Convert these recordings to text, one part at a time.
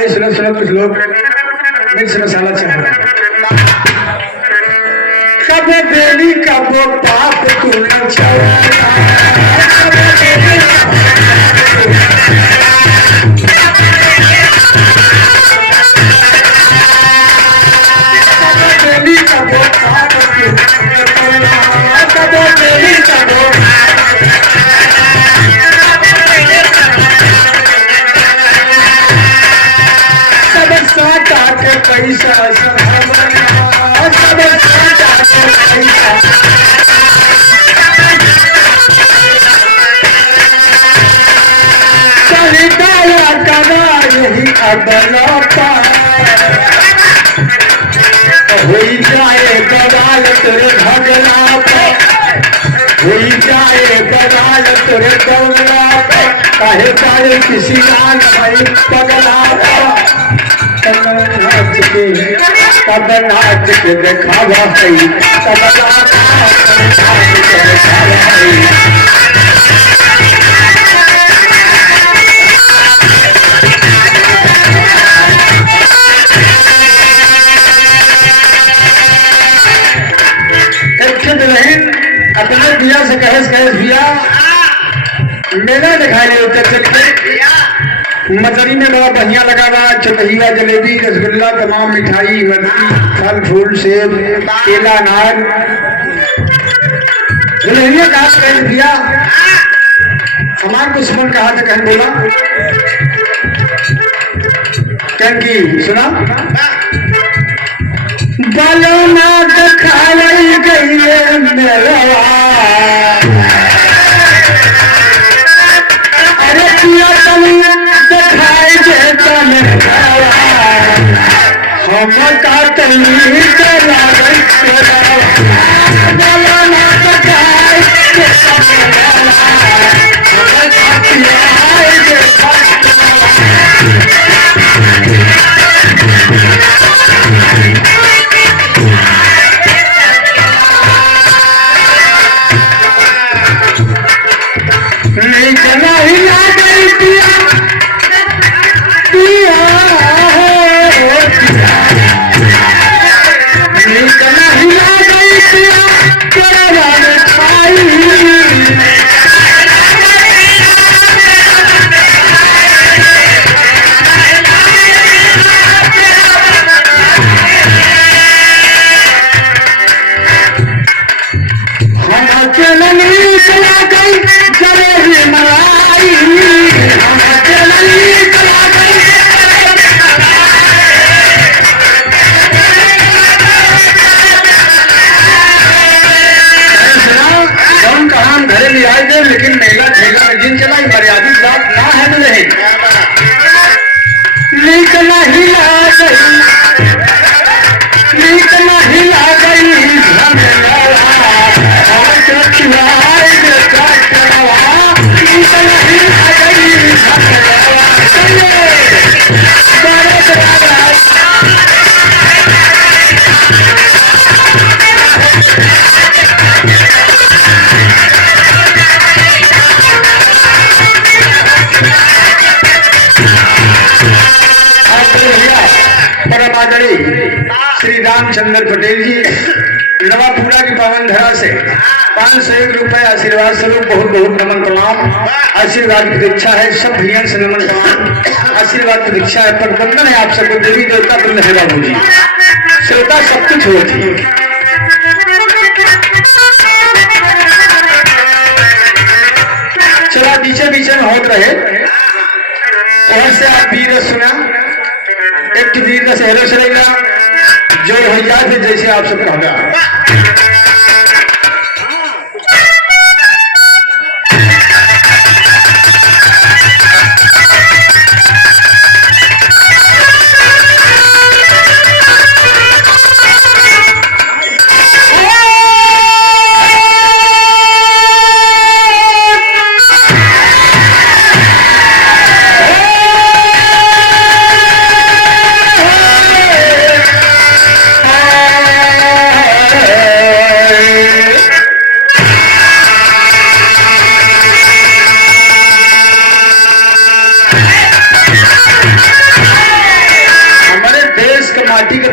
आई सुनो सुनो कुछ लोग मिर्च मसाला चाह कब बेली कब पाप तू न हो जाए बवाल तेरे भगला हो जाए बवाल तेरे गौला काहे पाए किसी लाल भाई पगला तब नाच के देखावा है तब नाच के देखावा है अपने भैया से कहेस भैया मेला दिखाई उत्तर चल के मजरी में बड़ा बढ़िया लगा हुआ चटहिया जलेबी रसगुल्ला तमाम मिठाई मटकी फल फूल सेब केला अनार दुल्हनिया कहा कहें भैया हमारे दुश्मन कहा था कहें बोला कहें की सुना बलना दिखाई गई मेरा अरे पिया तुम दिखाई देता हम का तली करा बलना दिखाई लेकिन मेला ठेला दिन चला मर्यादित बात ना है नहीं नीकना हिला गई श्री रामचंद्र पटेल जी नवापुरा की पावन धरा से 501 रुपए आशीर्वाद स्वरूप बहुत बहुत नमन प्रणाम। आशीर्वाद की दीक्षा है सब भैया से नमन प्रणाम। आशीर्वाद की दीक्षा है प्रबंधन है आप सबको देवी देवता वृंद है बाबू जी श्रोता सब कुछ होती है। चला बीचे बीचे में होत रहे और से आप वीर सुना एक वीर से हेरो चलेगा जो भैया थे जैसे आप सब कहा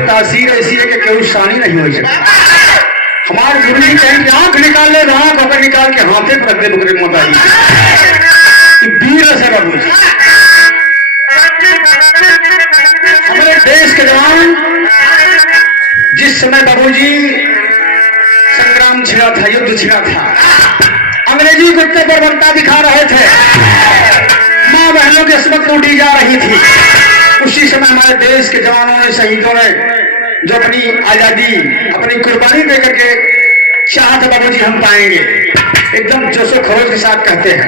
तासीर ऐसी है कि केहू शानी नहीं हो सकता। हमारे गुरु जी कहें कि आंख निकाल ले, आंख होकर निकाल के हाथे पर रख दे बकरे मोताई वीर से बाबू जी। हमारे देश के जवान जिस समय बाबूजी संग्राम छिड़ा था, युद्ध छिड़ा था, अंग्रेजी कुत्ते पर बनता दिखा रहे थे, माँ बहनों की किस्मत लूटी जा रही थी। उसी समय हमारे देश के जवानों ने, शहीदों ने जो अपनी आजादी, अपनी कुर्बानी देकर के चाहा था बाबूजी हम पाएंगे, एकदम जोशो खरोश के साथ कहते हैं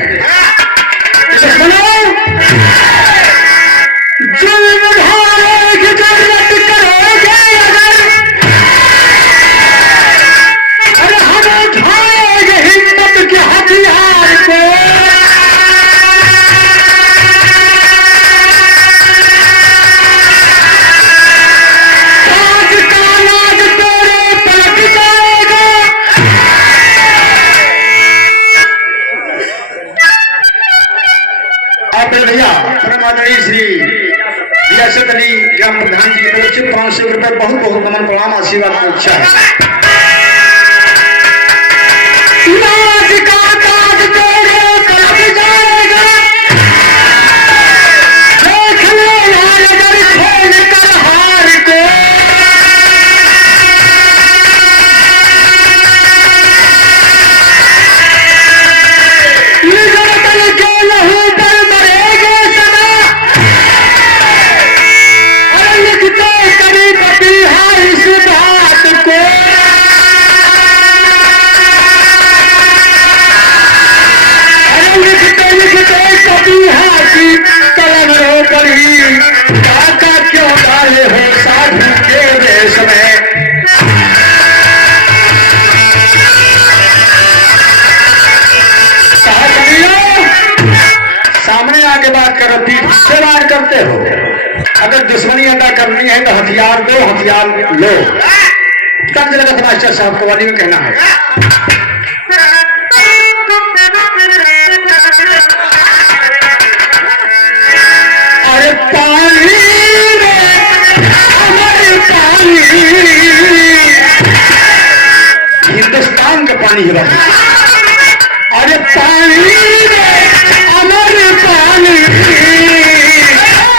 ग्राम प्रधान जी की तरफ से 500 रुपए बहुत बहुत नमन प्रणाम आशीर्वाद की इच्छा है। सामने आके बात करो, पीठ से वार करते हो। अगर दुश्मनी अदा करनी है तो हथियार दो, हथियार लो। तर्ज लगत मास्टर साहब कवाली में कहना है, अरे पानी हिंदुस्तान का पानी है बाबू, अरे पानी अमर पानी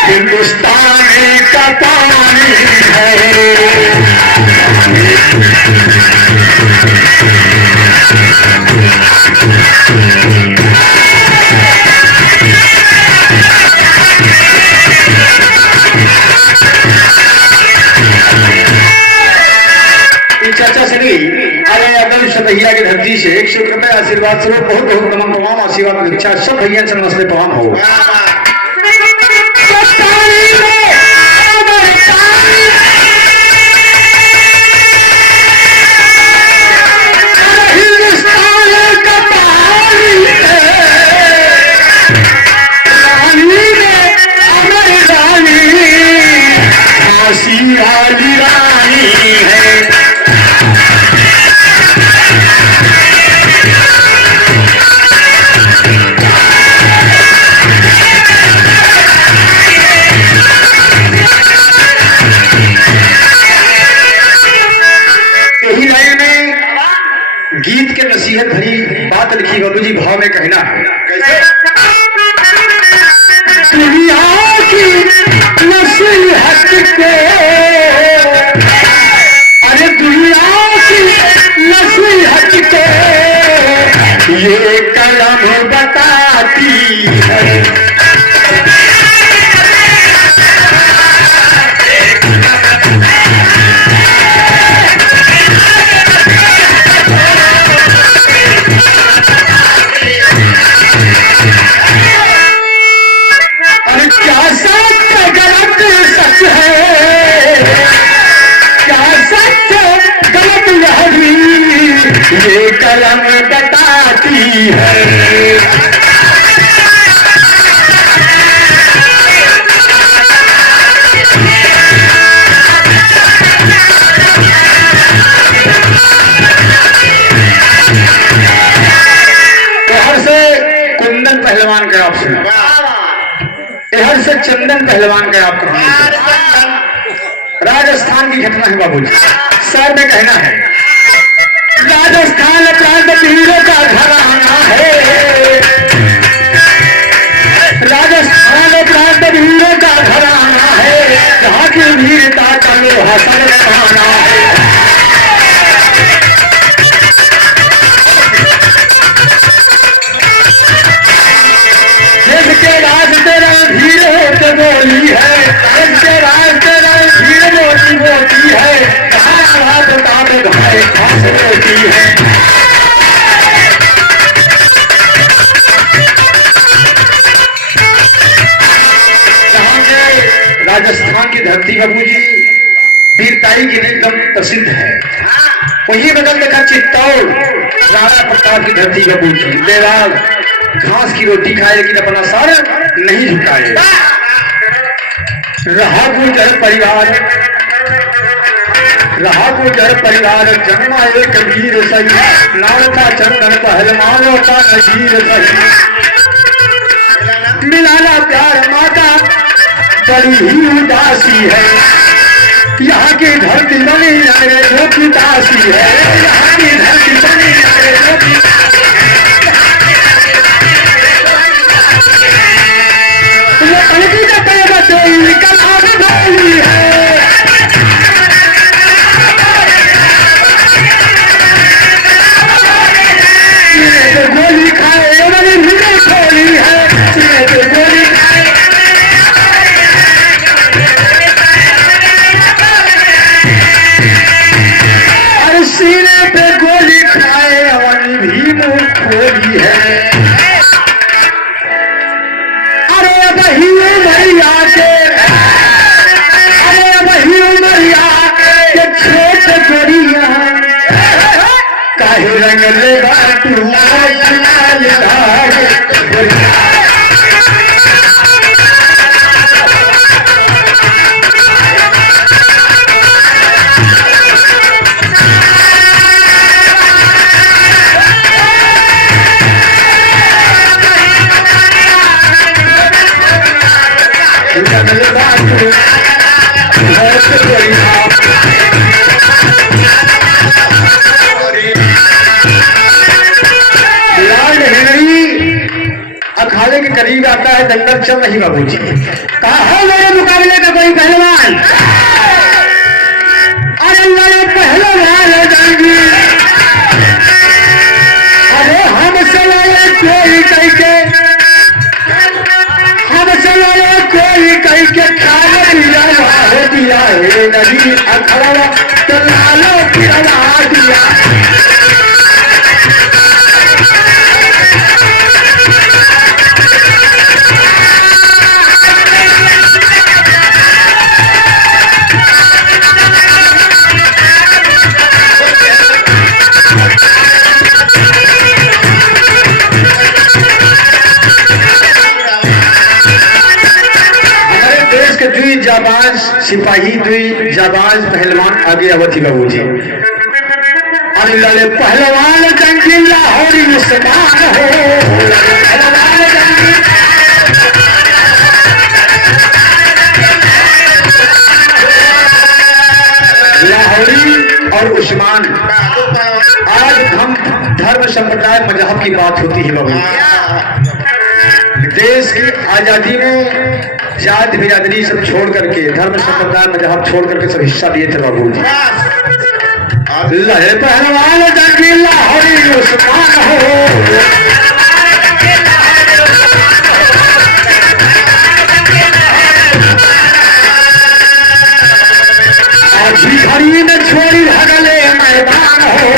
हिंदुस्तान का पानी है। चाचा श्री आर्य यादव सतहिया की धरती से 100 रुपए आशीर्वाद स्वरूप बहुत बहुत नमन प्रणाम आशीर्वाद की इच्छा सब भैया से नमस्ते प्रणाम हो। गीत के नसीहत भरी बात लिखी बाबू जी, भाव में कहना है कैसे, दुनिया की नसीहत को, अरे दुनिया की नसीहत को ये कलम बताती है। ये कलम बताती है। इधर से कुंदन पहलवान का आप सुना, इधर से चंदन पहलवान का आप कहानी, राजस्थान की घटना है बाबूजी। सर में कहना है राजस्थान प्रांत वीरों का घराना है, राजस्थान प्रांत वीरों का घराना है, जहाँ की वीरता का लोहा सर्वमाना है। जिसके रास्ते रणधीर होते बोली है, जिसके रास्ते रणधीर बोलती है, होती है। राजस्थान की धरती बाबूजी वीरताई के लिए एकदम प्रसिद्ध है। वही बगल देखा चित्तौड़ राणा प्रताप की धरती बाबूजी। देवाल घास की रोटी खाए लेकिन अपना सर नहीं झुकाए। रहा गुर्जर परिवार, रहा गुर्जर परिवार, जन्मा एक वीर सही, नाम का चंदन पहलवानों का नजीर सही। मिलाना प्यार माता बड़ी ही उदासी है, यहाँ की धरती बनी अंग्रेजों की दासी है, यहाँ की धरती बनी अंग्रेजों की गोली खाए गोली है, गोली खाए और सीने पे गोली खाए अवन भी मुंह खोली है। अरे वही उमरिया के, अरे वही उमरिया के छोट गोरिया काहे रंग लेगा तू अखाड़े के करीब आता है, दंगल चल रही बाबूजी। कहा है मेरे मुकाबले का कोई पहलवान? अरे मेरे पहलवान जाएंगी, अरे हमसे लड़े कोई कह के, हमसे लड़े कोई कह के खाने पिया हो दिया है नदी अखाड़ा तो लालो पिला दिया। जाबाज सिपाही दुई जाबाज पहलवान आगे अवधि बाबूजी। अरे लड़े पहलवान जंगी लाहौरी मुसलमान हो, पहलवान जंगी लाहौरी और उस्मान। आज हम धर्म संप्रदाय मजहब की बात होती है बाबू। देश की आजादी में जात बिरादरी सब छोड़ करके, धर्म संप्रदाय मजहब छोड़ करके सब हिस्सा दिए थे बाबू जी। लड़े पहलवान जंगी लाहौरी उस्मान हो, आज भी घड़ी में छोड़ी भगले मैदान हो।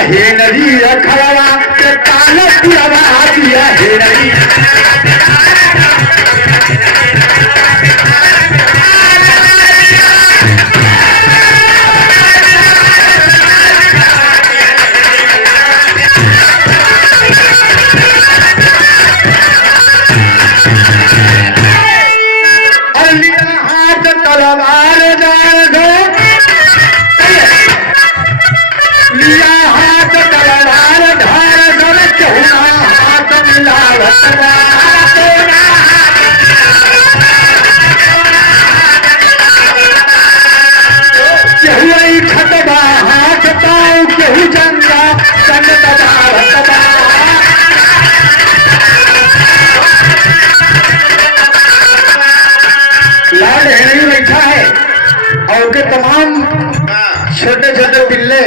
हे नदी अखड़ा के ताला दिया हे नदी। हाथ तलवार डाल दो तमाम छोटे छोटे पिल्ले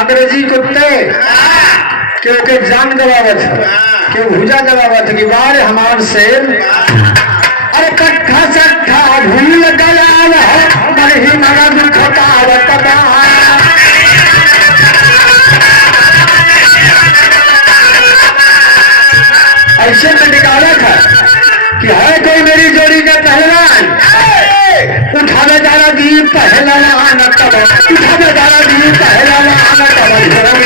अंग्रेजी कुत्ते क्यों के जान गवावत क्यों भुजा गवावत की बार हमार से अरे कट्ठा सट्ठा भूल गया मन ही मना दुख पावत ऐसे में निकाला था कि है कोई मेरी जोड़ी का पहलवान उठावे जाना दी पहलवान उठावे जाना दी पहलवान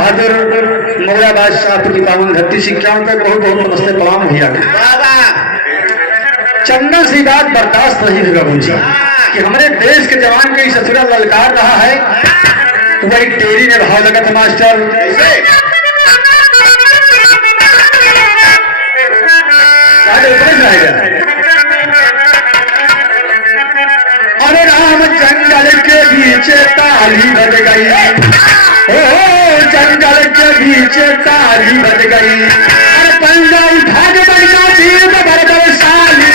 मौला बादशाह की पावन धरती शिक्षाओं पे बहुत बहुत नमस्ते प्रणाम भैया। चंदन सी बात बर्दाश्त नहीं होगा मुझे कि हमारे देश के जवान के ससुरा ललकार रहा है वही टेरी ने भाव लगा था मास्टर अरे राम जंगल के बीच ताली बज गई जंगल के बीच ताली बज गई पंजा उठा के बजा तीर बरसाली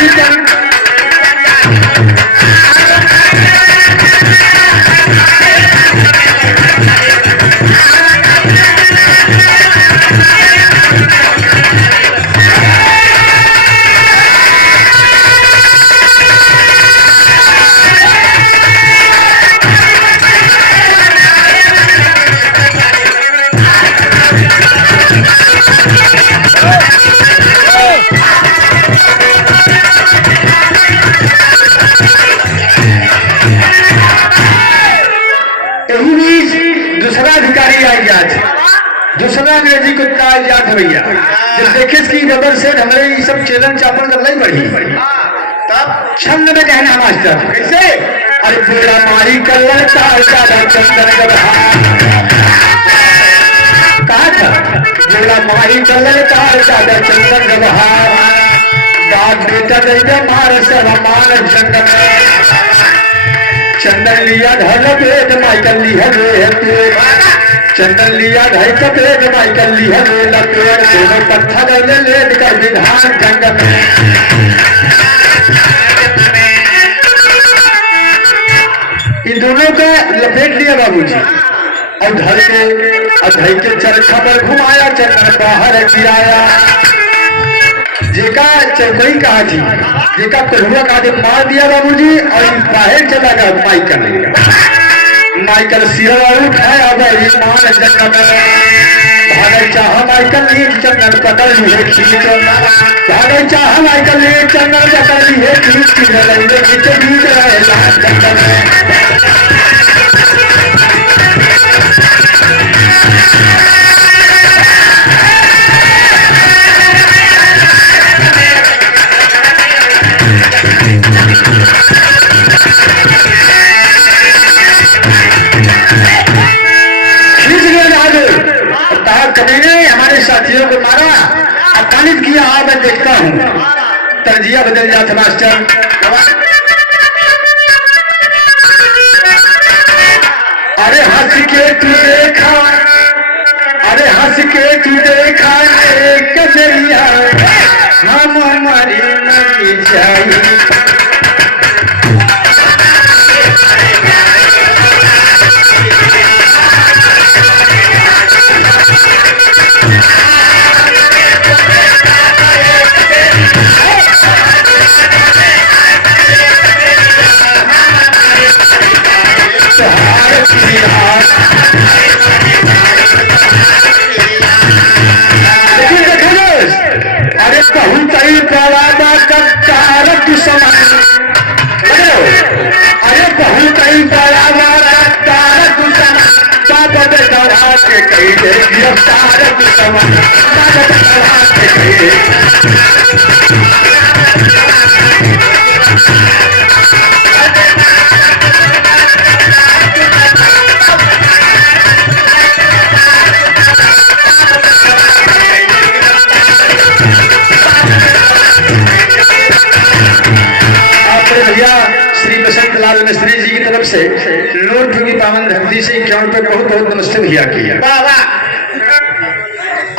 दूसरा अंग्रेजी को याद भैया जब देखे इसकी जबर से हमारे ये सब चेलन चापन करना ही पड़ी तब छंद में कहना मास्टर कैसे अरे पूरा मारी कलर चंदन कहा था पूरा मारी कलर चंदन बाप बेटा दे मार समान जंगल चंदन लिया धर पेट माइकल लिया चंदन लिया ढाई कपड़े माइकल लिया पेड़ दोनों पत्थर लेट कर विधान जंगल इन दोनों को लपेट लिया बाबूजी और धर के चरखा पर घुमाया चंदन बाहर गिराया जेका चरखई कहा थी जेका कलुआ कहा थी मार दिया बाबूजी और बाहर चला गया माइकल सिर उठाया मान जंगल भागे चाह माइकल लीड चंदन पकड़ लिए खींच भागे चाह माइकल लीड चंदन पकड़ लिए खींच बीच रहे जंगल हमारे साथियों को मारा अपमानित किया मैं देखता हूँ तरजिया बदल जाता मास्टर अरे हंस के तू देखा अरे हंस के तू देखा कजरिया हम हमारी नहीं चाहिए अरे कहूँ कहीं पड़ा कट्टारक समान अरे कहूँ कहीं पड़ा कट्टारक समान बाबा दौड़ा के कहीं दे गिरफ्तारक समान बाबा दौड़ा के कहीं नूरपुर की पावन धरती से 51 पे बहुत बहुत नमस्ते भैया किया।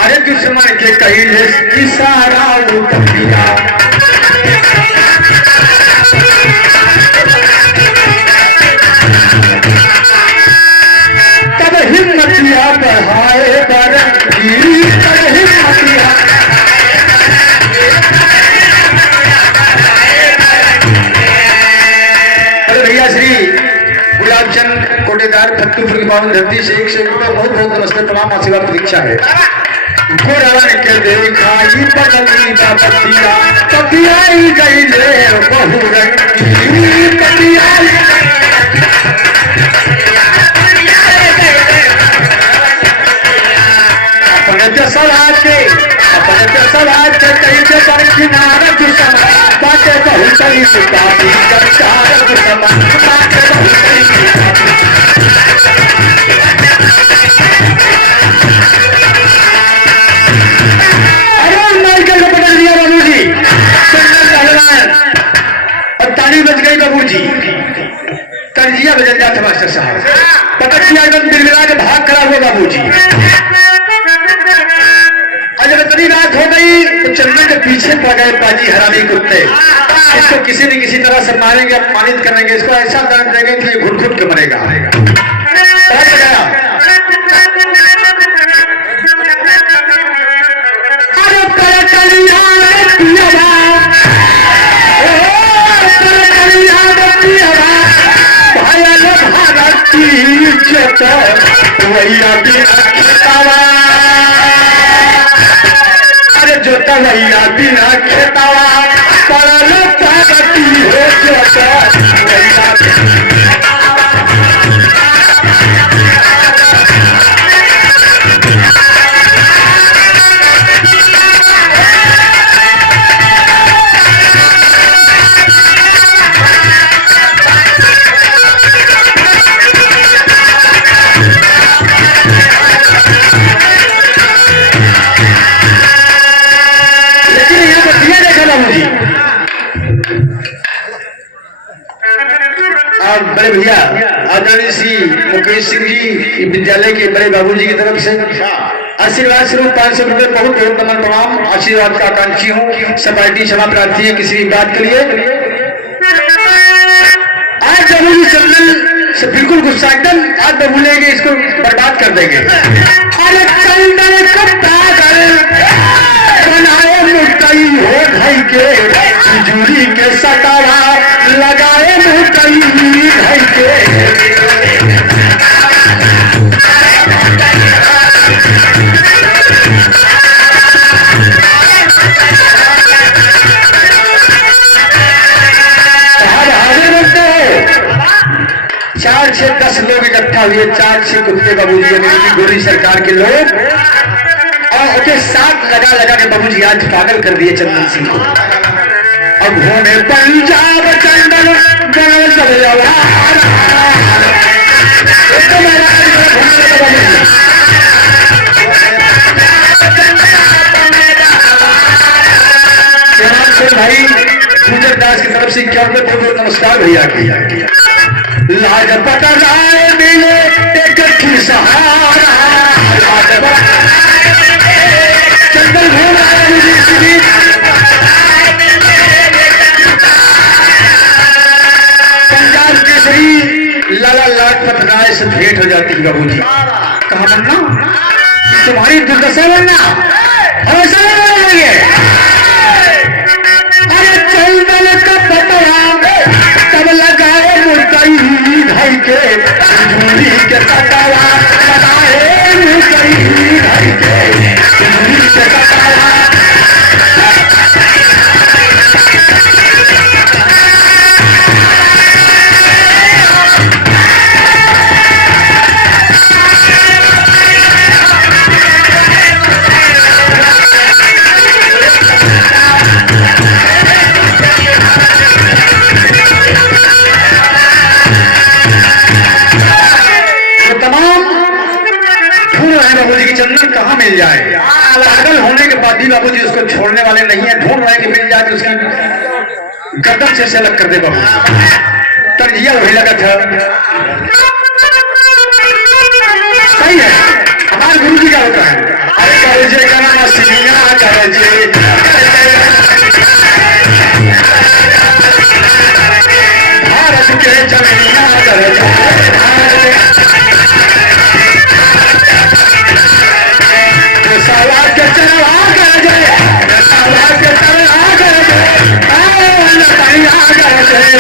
अरे दुश्मन के कहिले इशारा उठिया, तब हिम्मतिया बढ़ाए बरकी, तब हिम्मतिया। अरे भैया श्री गुलाबचंद कोटेदार फत्तूपुर की पावन धरती से 100 रुपये बहुत बहुत नमस्ते प्रणाम आशीर्वाद प्रतीक्षा है। गोरवन के देखाई बदली बतिया, पतियाई गई ले बहु रंगी, पतियाई अपने सवाल के कहीं के पर किनारा दुश्मन बाटे बहुत ही सुतापी करचार दुश्मन बाटे बहुत ही सुतापी। अरे माइकल को पकड़ लिया बाबूजी, और ताली बज गई बाबूजी, तंजिया बजल जाते मास्टर साहब, पकड़ लिया एकदम बिलबिला के भाग खड़ा हुआ बाबूजी। जब इतनी रात हो गई तो चंदन के पीछे पड़ गए पाजी हरामी कुत्ते। इसको किसी न किसी तरह से मारेंगे, अपमानित करेंगे, इसको ऐसा दंड देंगे कि ये घुट घुट के मरेगा। जो तवैया बिना खेतावा परल प्रगति हो जोता। बड़े भैया आदरणीय श्री मुकेश सिंह जी विद्यालय के बड़े बाबूजी की तरफ से आशीर्वाद स्वरूप 500 रुपये बहुत बहुत नमन प्रणाम। आशीर्वाद का आकांक्षी हूँ, सपाटी क्षमा प्रार्थी है किसी भी बात के लिए। आज बाबूजी चंदन से बिल्कुल गुस्सा एकदम आज बबूलेंगे, इसको बर्बाद कर देंगे। अरे चंदन का पागल बनाए मुर्तई हो ढाई के, जुड़ी के सटावा लगाए मुर्तई ढाई के। चार से 10 लोग इकट्ठा हुए, 4 से कुत्ते बाबूजी गोरी सरकार के लोग, और उनके साथ लगा लगा के बाबूजी आज पागल कर दिए चंदन सिंह को। अब होने पंजाब चंदन भाई गुजर दास की तरफ से 51 बहुत नमस्कार भैया किया। लाजपत राय मिले एक सहारा, चंदन घूम पंजाब केसरी लाला लाजपत राय से भेंट हो जाती है बाबूजी। कहा बनना तुम्हारी दुर्दशा बनना हमेशा नहीं बनेंगे। अरे चंदन का पतवा तब लगाए मुर्तई ढाई के, झूली के सटावा लगाए मुर्तई ढाई के, झूली के सटावा। चंदन कहाँ मिल जाए, पागल होने के बाद भी बाबूजी उसको छोड़ने वाले नहीं है, ढूंढ रहे कि मिल जाए तो उसकी गर्दन से अलग कर दे बाबू। तरजिया वही लगा था। सही है, हमारे गुरु जी का होता है, अरे करजे करना सीनिया करजे भारत के जमीना करजे साला के चला करजे साला के चला करजे तैया करजे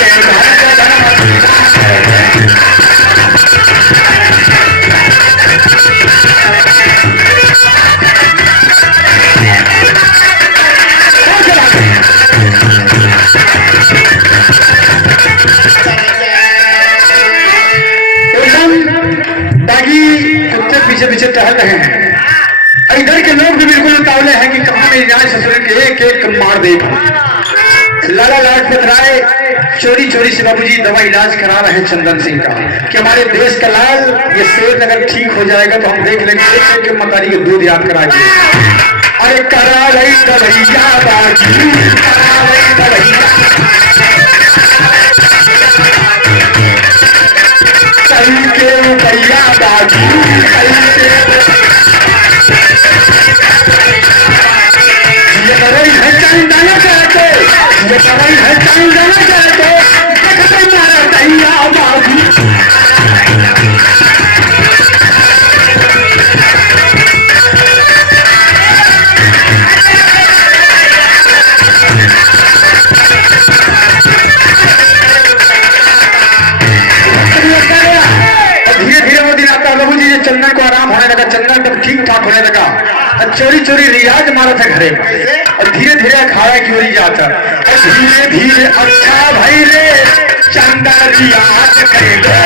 पीछे पीछे टहल रहे हैं। इधर के लोग भी बिल्कुल उतावले हैं कि कहां मेरी जान ससुर के एक एक मार दे। लाला लाजपत राय चोरी चोरी से बाबूजी दवा इलाज करा रहे हैं चंदन सिंह का कि हमारे देश का लाल ये शेर अगर ठीक हो जाएगा तो हम देख लेंगे एक मतारी के दूध याद कराएंगे। अरे करा रही दवैया बाजी करा रही दवैया कल के रुपया बाजी कल के ये दवाई है चांदाना कहते ये दवाई है चांदाना कहते देखते मारा दैया बाजी चंदन को आराम होने लगा, चंदन तब ठीक ठाक होने लगा। चोरी चोरी रियाज मारा था घरे और धीरे धीरे अखाड़ा की ओरी जाता और धीरे धीरे अच्छा भाई रे चंदन रियाज करेगा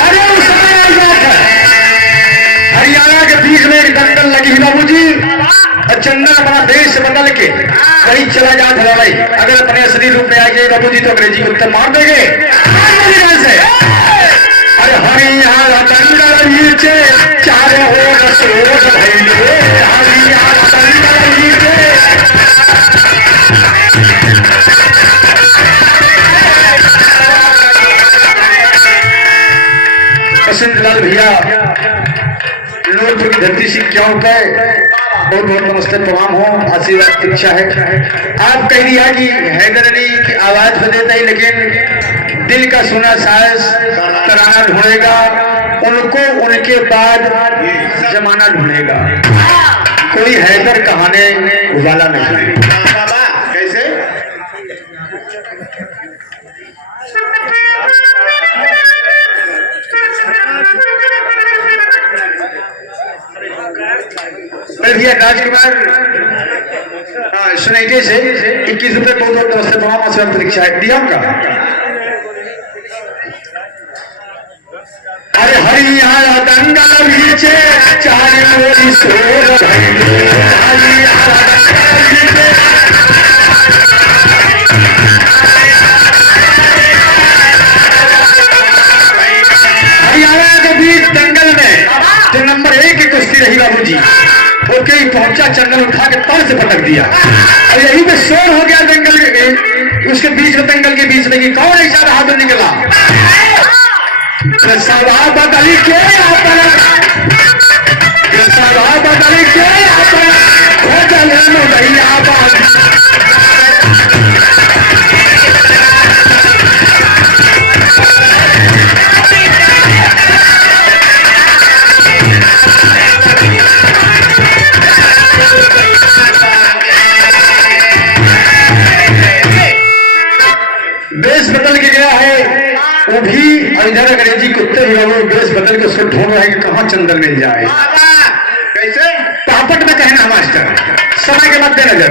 अरे उस समय हरियाणा के बीच में एक दंगल लगी बाबूजी और चंदन अपना देश बदल के वही चला जाता है भाई। अगर अपने असली रूप में आ गए बाबूजी तो अंग्रेजी को उत्तर मार देंगे से। अरे हरियाणा दंगल नीचे चारों ओर सोच भइले हरियाणा दंगल नीचे बसंत लाल भैया नूरपुर की धरती से क्या होता है बहुत बहुत नमस्ते प्रणाम हो आशीर्वाद की इच्छा है। आप कह दिया कि हैदर अली की आवाज बदलता ही लेकिन दिल का सुना साज तराना ढूंढेगा उनको उनके बाद जमाना ढूंढेगा कोई हैदर कहाने वाला नहीं। कैसे भैया राजकुमार सुनाइटे से 21 रुपए बहुत बहुत नमस्ते प्रणाम आशीर्वाद परीक्षा है दिया का। अरे हरियाणा दंगल नीचे चारों ओर शोर भइले हरियाणा के बीच दंगल में जो नंबर 1 की कुश्ती रही बाबूजी ओके ही पहुंचा चंदन उठा के तौर से पटक दिया और यही पे शोर हो गया दंगल के उसके बीच में दंगल के बीच में कि कौन ऐसा हाथ निकला सवाबत अली के सवाबत अली के भैया बेस बदल के गया है वो भी इधर अंग्रेजी कुत्ते भी लोग बेस बदल के उसको ढूंढ रहे हैं कि कहां चंदन मिल जाए। कैसे पापट में कहना मास्टर समय के मद्देनजर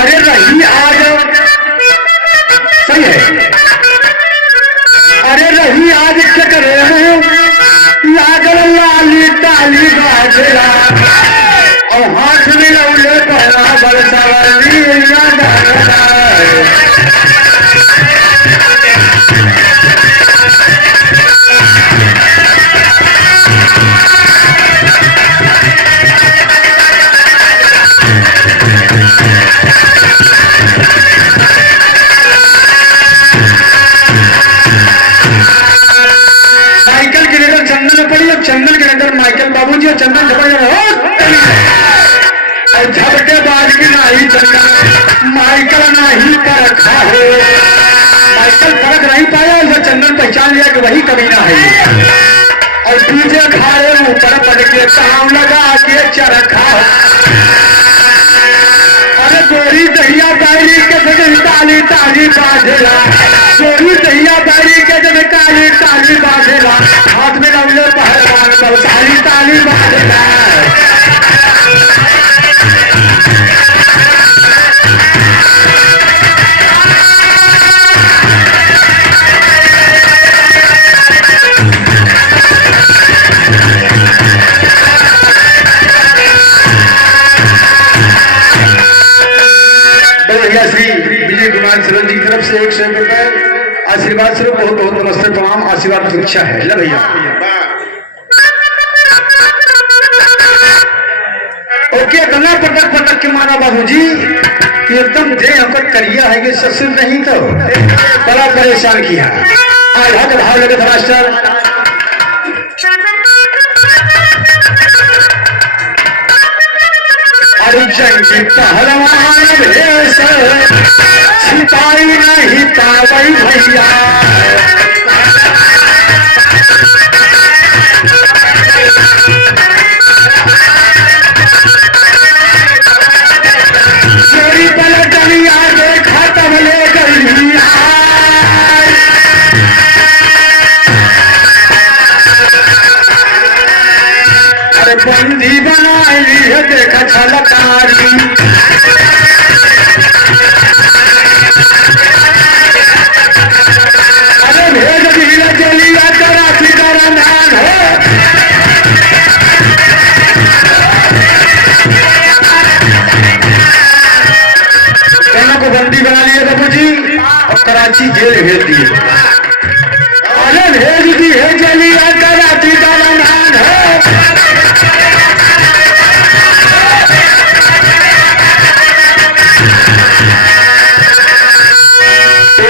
अरे रही आज सही है अरे रही आज क्या कर रहे हो लागल लाली ताली बाजरा और हाथ में लौले पहला बरसावली लेकिन बाबूजी चंदन और झपटे बाज की नहीं चंदन माइकल नहीं परखा हो। माइकल परख नहीं पाया, उसे चंदन पहचान लिया कि वही कमीना है और पीछे खाए ऊपर पड़ के काम लगा के चरखा। अरे गोरी दहिया बैरी के जगह ताली ताली बांधेला, गोरी दहिया बैरी के जगह काली ताली बांधेला, हाथ में रमले पहलवान पर ताली ताली बांधेला। श्री विजय कुमार सरोज जी की तरफ से 100 रुपए आशीर्वाद स्वरूप बहुत बहुत नमस्ते प्रणाम आशीर्वाद की इच्छा है। ले भैया ओके गला पटक पटक के मारा बाबूजी एकदम दे हमको करिया है कि ससुर नहीं तो बड़ा परेशान किया। आज हक भाव लगे था मास्टर जंग पहलवान भेष छिपाई नहीं पावई भैया। चोरी पलटनिया देखा तब ले गई। अरे बंदी बनाई है देखा छलकारी। अरे भेज दिया जलिया तेरा फिकर नान हो। दोनों को बंदी बना लिए बाबूजी और कराची जेल भेज दिए। अरे भेज दी है जलिया तेरा फिकर नान हो।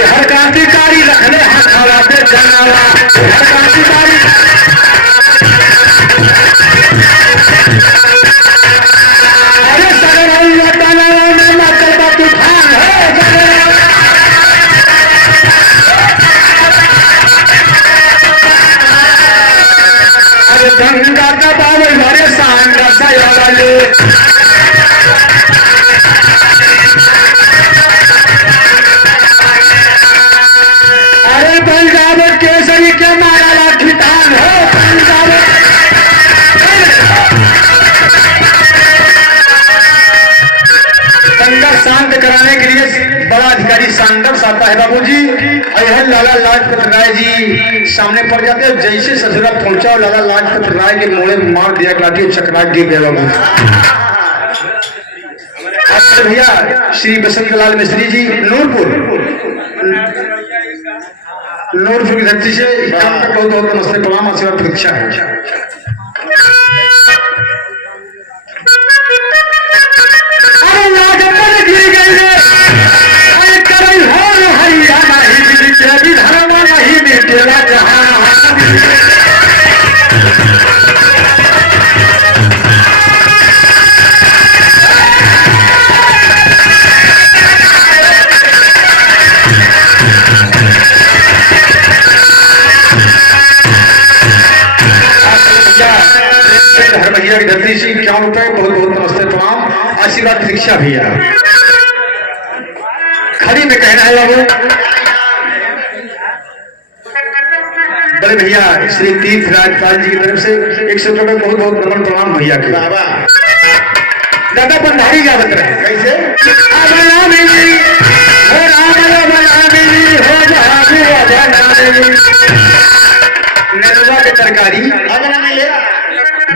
हर क्रांतिकारी रखने हाथ खड़ा पे जनावा। हर क्रांतिकारी अरे सगरौया तनावा में मतलबा तूफान है। अरे गंगा का बाबू हमारे सांगा सया वाले। अरे पंजाब केसरी के मारा लाठीदान हो। पंजाब दंगा शांत कराने के लिए बड़ा अधिकारी सांडव आता है बाबूजी। और लाला लाजपत राय जी सामने पड़ जाते हैं। जैसे ससुरा पहुंचा और लाला लाजपत राय के मोड़े मार दिया लाठी चकरा गिर गया बाबू। भैया श्री बसंत लाल मिस्त्री जी नूरपुर की धरती से बहुत बहुत नमस्ते प्रणाम आशीर्वाद परीक्षा है। अरे लाजपत गिर गई रे। अरे करई हो हरियाणा ही विधाना नहीं मिटेला जहां। भैया की धरती से 51 रुपए बहुत बहुत नमस्ते प्रणाम आशीर्वाद परीक्षा भैया। खड़ी में कहना है बाबू बड़े भैया श्री तीर्थ राजपाल जी की तरफ से 100 रुपए बहुत बहुत नमन प्रणाम भैया के। दादा पंडारी क्या बता रहे हैं कैसे नेनुआ के तरकारी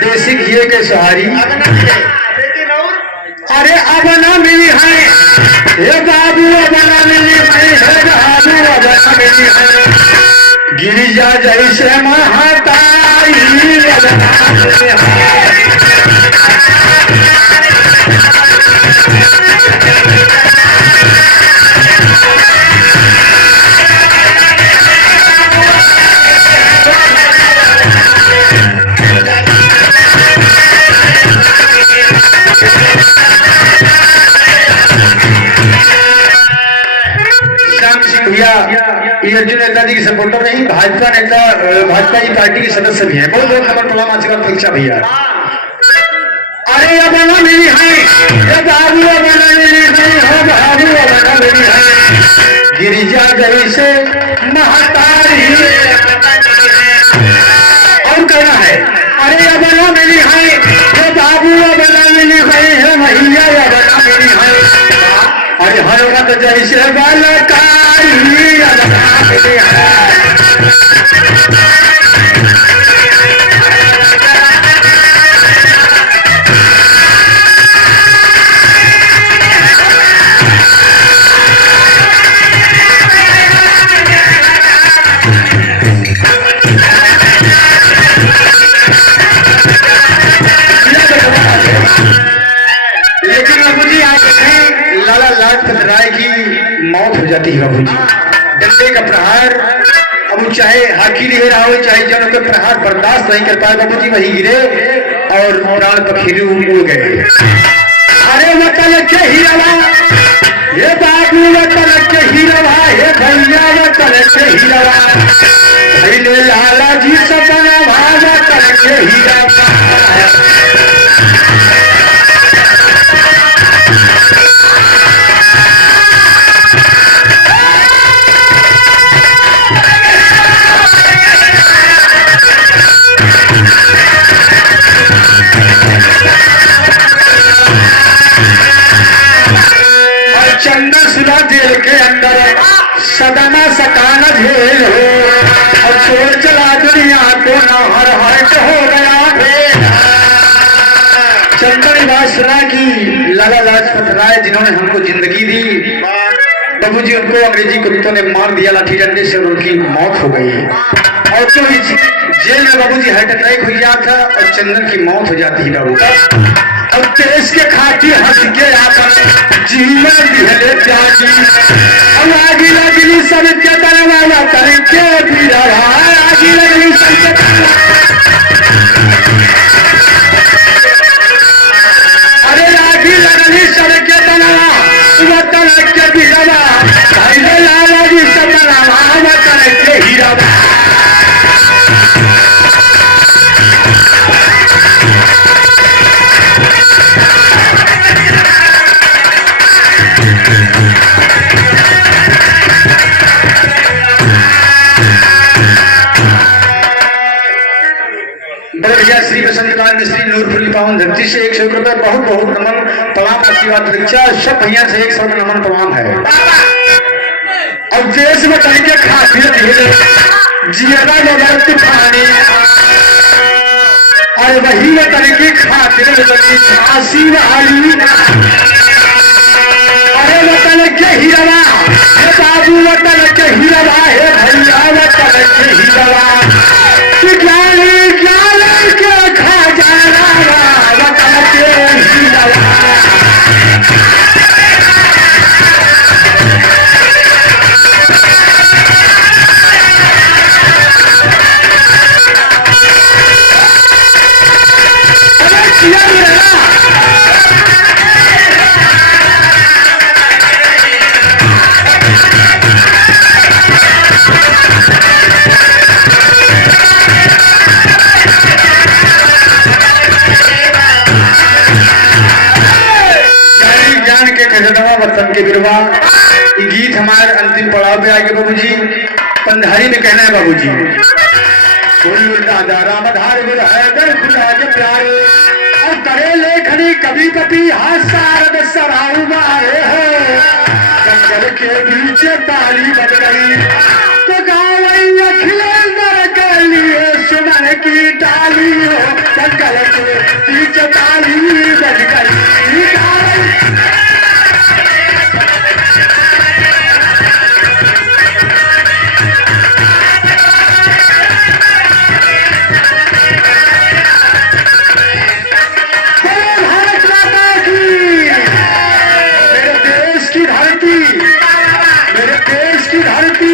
देसी घी के सहारी। अरे अब ना मिली है हे बाबू अब ना मिली है हे बाबू अब ना मिली है। गिरिजा जैसे महाताई अब ना मिली है। अर्जुन नेता जी की सपोर्टर नहीं, भाजपा नेता, भाजपा की पार्टी के सदस्य भी है। बहुत बहुत नमन प्रणाम आशीर्वाद परीक्षा भैया। अरे अब बना मेरी है, ये बाबू बना मेरी है, हो बाबू बना मेरी है, गिरिजा गई से महतारी। और कहना है, अरे अब बना मेरी है, ये बाबू बना मेरी है, भैया बना मेरी है, अरे हर वक्त जैसे बालकारी बना मेरी है। राय की मौत हो जाती है बाबू जी। डंडे का प्रहार, अब चाहे हाथी ले रहा हो, चाहे जन का प्रहार बर्दाश्त नहीं कर पाए बाबू जी, वही गिरे और प्राण पखेरु उड़ गए। अरे वतन के हीरवा, ये बाबू वतन के हीरवा, हे भैया वतन के हीरवा, भैले लाला जी सपना वतन के हीरवा। जेल के अंदर सदमा सकान झेल हो, और छोड़ चला दुनिया को ना हर हर्ट हो गया है। चंदन वासना की लाला लाजपत राय जिन्होंने हमको जिंदगी दी, बाबू जी उनको अंग्रेजी कुत्तों ने मार दिया लाठी डंडे से और उनकी मौत हो गई। और तो जेल में बाबू जी हार्ट अटैक हो गया था और चंदन की मौत हो जाती है बाबू। अब देश के खातिर हंस के आपन जीवन दिहले त्यागी, अब आगे लगली सबके दरवाजा करके भी रहा, आगे लगली सबके अरे आगे लगली सबके दरवाजा करके भी रहा, पहले लाला जी सब दरवाजा करके ही रहा। श्री बसंत कुमार मिश्री नूरपुरी पावन धरती से 100 रुपए बहुत बहुत नमन प्रणाम आशीर्वाद परीक्षा सब भैया से 100 नमन प्रणाम है। अब देश में तरीके खातिर जियरा मगर तूफानी, और वही में तरीके खातिर झांसी वाली, अरे वतन के हीरवा, हे बाबू वतन के हीरवा, हे भैया वतन के हीरवा, वतन के बिरवा। ये गीत हमारे अंतिम पड़ाव पे आएंगे बाबू जी। पंधारी में कहना है बाबू जी, राम धार खुदा के प्यारे, और करे लेखनी कभी कभी हाथ सराऊ मारे हो, जंगल के बीच ताली बज गई तो गाँव अखिलेश मर के लिए सुमन की डाली हो, जंगल के बीच ताली बज गई। मेरे देश की धरती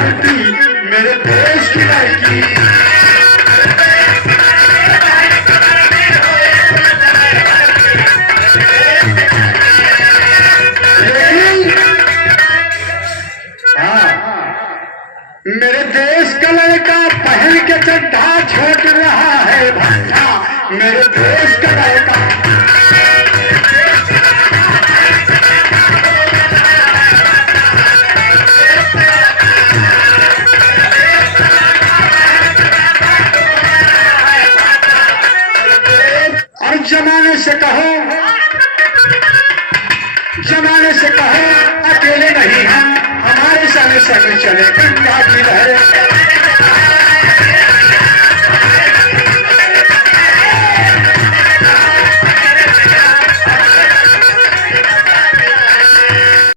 धरती मेरे देश की लड़की। मेरे देश का लड़का पहन के चड्ढा छोड़ रहा है भट्ठा। मेरे देश का लड़का और जमाने से कहो, जमाने से कहो अकेले नहीं हम, हमारे संग संग चले गंगा की लहरें।